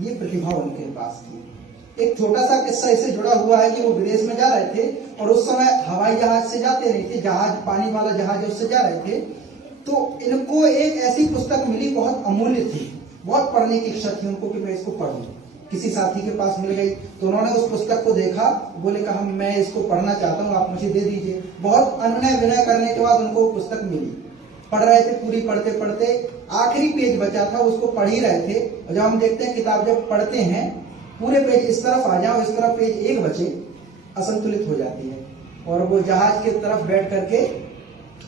ये प्रतिभा उनके पास थी। एक छोटा सा किस्सा इससे जुड़ा हुआ है कि वो विदेश में जा रहे थे और उस समय हवाई जहाज से जाते नहीं थे, जहाज पानी वाला जहाज है उससे जा रहे थे। तो इनको एक ऐसी पुस्तक मिली, बहुत अमूल्य थी, बहुत पढ़ने की इच्छा थी उनको कि मैं इसको पढ़ूं। किसी साथी के पास मिल गई तो उन्होंने उस पुस्तक को देखा, बोले कहा मैं इसको पढ़ना चाहता हूँ, आप मुझे दे दीजिए। बहुत अनुनय विनय करने के बाद उनको पुस्तक मिली। पढ़ रहे थे, पूरी पढ़ते पढ़ते आखिरी पेज बचा था, उसको पढ़ ही रहे थे। और जब हम देखते हैं किताब जब पढ़ते हैं पूरे पेज इस तरफ आ जाओ, इस तरफ पेज एक बचे, असंतुलित हो जाती है। और वो जहाज की तरफ बैठ करके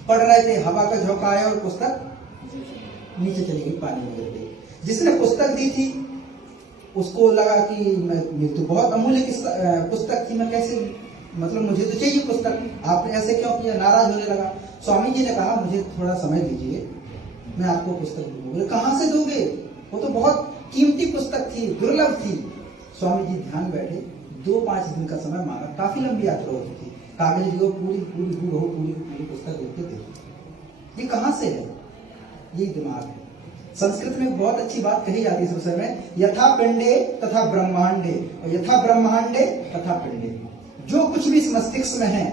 पढ़ रहे थे, हवा का झोंका आया और पुस्तक नीचे चली गई, पानी में गिर गई। जिसने पुस्तक दी थी उसको लगा कि ये तो बहुत अमूल्य पुस्तक थी, मैं कैसे, मतलब मुझे तो चाहिए पुस्तक, आपने ऐसे क्यों किया, नाराज होने लगा। स्वामी जी ने कहा मुझे थोड़ा समय दीजिए, मैं आपको पुस्तक दूंगा। बोले कहां से दोगे, वो तो बहुत कीमती पुस्तक थी, दुर्लभ थी। स्वामी जी ध्यान बैठे, 2-5 दिन का समय मांगा, काफी लंबी यात्रा होती थी। कागज जी को पूरी पुस्तक देखते थे, ये कहां से है, ये दिमाग है। संस्कृत में बहुत अच्छी बात कही जाती है इस विषय में, यथा पिंडे तथा ब्रह्मांडे, और यथा ब्रह्मांडे तथा पिंडे। जो कुछ भी इस मस्तिष्क में है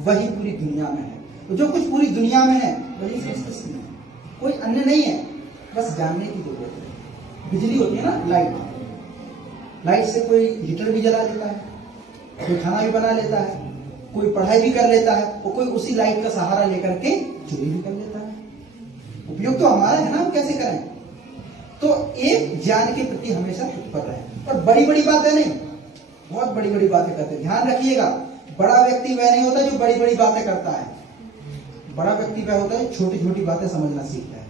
वही पूरी दुनिया में है, जो कुछ पूरी दुनिया में है वही मस्तिष्क में है, कोई अन्य नहीं है। बस जानने की जरूरत है। बिजली होती है ना, लाइट से कोई हीटर भी जला लेता है, कोई खाना भी बना लेता है, कोई पढ़ाई भी कर लेता है, और कोई उसी लाइट का सहारा लेकर के चोरी भी कर लेता है। उपयोग तो हमारा है ना, हम कैसे करें। तो एक ज्ञान के प्रति हमेशा तत्पर रहे, और बड़ी बड़ी बातें नहीं, बहुत बड़ी बड़ी बातें करते हैं। ध्यान रखिएगा, बड़ा व्यक्ति वह नहीं होता जो बड़ी बड़ी बातें करता है, बड़ा व्यक्ति वह होता है छोटी छोटी बातें समझना सीखता है।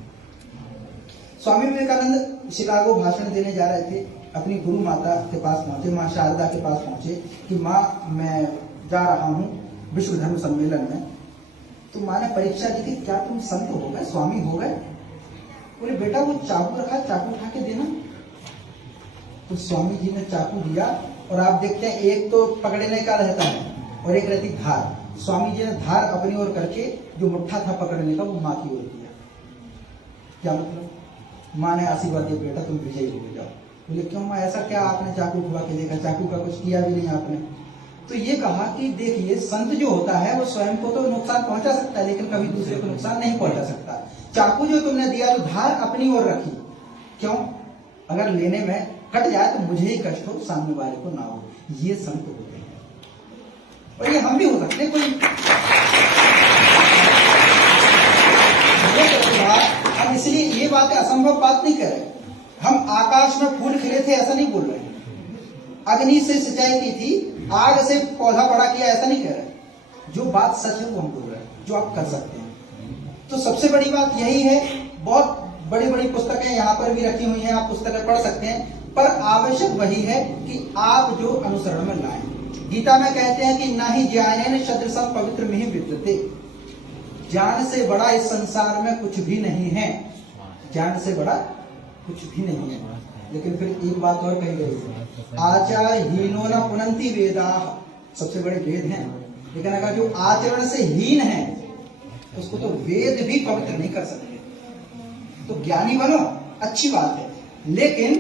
स्वामी विवेकानंद शिकागो भाषण देने जा रहे थे, अपनी गुरु माता के पास पहुंचे, माँ शारदा के पास पहुंचे कि माँ मैं जा रहा हूं विश्व धर्म सम्मेलन में। तो माँ ने परीक्षा दी कि क्या तुम संत हो गए, स्वामी हो गए। बोले बेटा वो चाकू रखा, चाकू उठा के देना। तो स्वामी जी ने चाकू दिया, और आप देखते हैं एक तो पकड़ने का रहता है और एक रहती धार। स्वामी जी ने धार अपनी ओर करके जो मुट्ठा था पकड़ने का वो माँ की ओर किया। क्या मतलब, माँ ने आशीर्वाद दिया बेटा तुम विजयी हो जाओ। बोले क्यों माँ, ऐसा क्या आपने चाकू उठवा के देखा, चाकू का कुछ किया भी नहीं आपने। तो ये कहा कि देखिए संत जो होता है वो स्वयं को तो नुकसान पहुंचा सकता है लेकिन कभी दूसरे को नुकसान नहीं पहुंचा सकता। चाकू जो तुमने दिया तो धार अपनी ओर रखी, क्यों, अगर लेने में कट जाए तो मुझे ही कष्ट हो, सामने वाले को ना हो। ये संत होते हैं, और ये हम भी हो सकते हैं। कोई हम इसलिए ये बातें असंभव बात नहीं कर रहे। हम आकाश में फूल खिले थे ऐसा नहीं बोल रहे, अग्नि से सिंचाई की थी, आग से पौधा बड़ा किया ऐसा नहीं कह रहे। जो बात सच है वो हम बोल रहे हैं, जो आप कर सकते हैं। तो सबसे बड़ी बात यही है, बहुत बड़ी बड़ी पुस्तकें यहाँ पर भी रखी हुई हैं, आप पुस्तकें पढ़ सकते हैं, पर आवश्यक वही है कि आप जो अनुसरण में लाएं। गीता में कहते हैं कि ना ही ज्ञानेन सदृशम पवित्र में ही विद्यते, ज्ञान से बड़ा इस संसार में कुछ भी नहीं है, ज्ञान से बड़ा कुछ भी नहीं है। लेकिन फिर एक बात और कही गई है, आचार हीनो न पुनंति वेदा, सबसे बड़े वेद हैं, लेकिन अगर जो आचरण से हीन है उसको तो वेद भी पवित्र नहीं कर सकते। तो ज्ञानी बनो, अच्छी बात है, लेकिन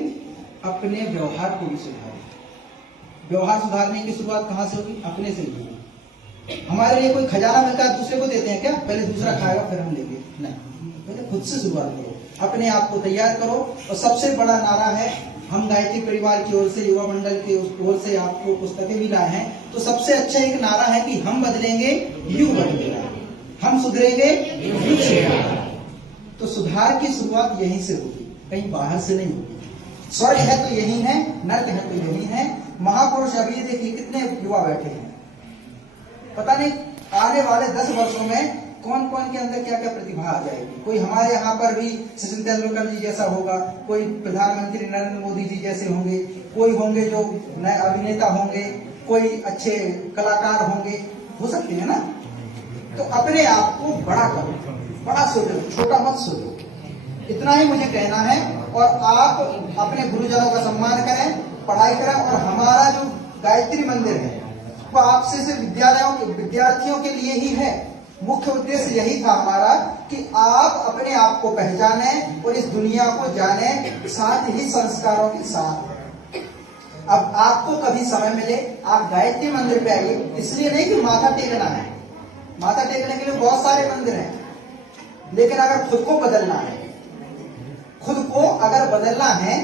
अपने व्यवहार को भी सुधारो। व्यवहार सुधारने की शुरुआत कहां से होगी, अपने से होगी। हमारे लिए कोई खजाना मिलता है दूसरे को देते हैं क्या, पहले दूसरा खाएगा फिर हम लेंगे, नहीं, पहले खुद से शुरुआत करो, अपने आप को तैयार करो। और सबसे बड़ा नारा है, हम गायत्री परिवार की ओर से, युवा मंडल की ओर से आपको पुस्तकें भी लाए हैं, तो सबसे अच्छा एक नारा है कि हम बदलेंगे युग बदलेगा, हम सुधरेंगे युग सुधरेगा। तो सुधार की शुरुआत यहीं से होगी, कहीं बाहर से नहीं होगी। स्वर्ग है तो यही है, नर्क है तो यही है। महापुरुष अभी देखिए कितने युवा बैठे हैं, पता नहीं आने वाले 10 वर्षों में कौन कौन के अंदर क्या क्या प्रतिभा आ जाएगी। कोई हमारे यहाँ पर भी सचिन तेंदुलकर जी जैसा होगा, कोई प्रधानमंत्री नरेंद्र मोदी जी जैसे होंगे, कोई होंगे जो नए अभिनेता होंगे, कोई अच्छे कलाकार होंगे, हो सकते हैं ना। तो अपने आप को बड़ा करो, बड़ा सोचो, छोटा मत सोचो। इतना ही मुझे कहना है। और आप अपने गुरुजनों का सम्मान करें, पढ़ाई करें। और हमारा जो गायत्री मंदिर है वो आपसे सिर्फ विद्यार्थियों के लिए ही है, मुख्य उद्देश्य यही था हमारा कि आप अपने आप को पहचाने और इस दुनिया को जाने, साथ ही संस्कारों के साथ। अब आपको कभी समय मिले आप गायत्री मंदिर पे आइए, इसलिए नहीं कि माथा टेकना है, माथा टेकने के लिए बहुत सारे मंदिर हैं, लेकिन अगर खुद को बदलना है, खुद को अगर बदलना है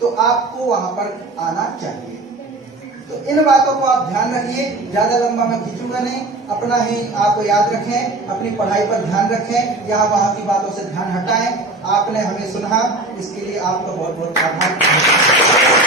तो आपको वहां पर आना चाहिए। तो इन बातों को आप ध्यान रखिए, ज्यादा लंबा मैं खींचूंगा नहीं, अपना ही आपको याद रखें, अपनी पढ़ाई पर ध्यान रखें, यहाँ वहां की बातों से ध्यान हटाएं। आपने हमें सुना, इसके लिए आपका बहुत बहुत आभार।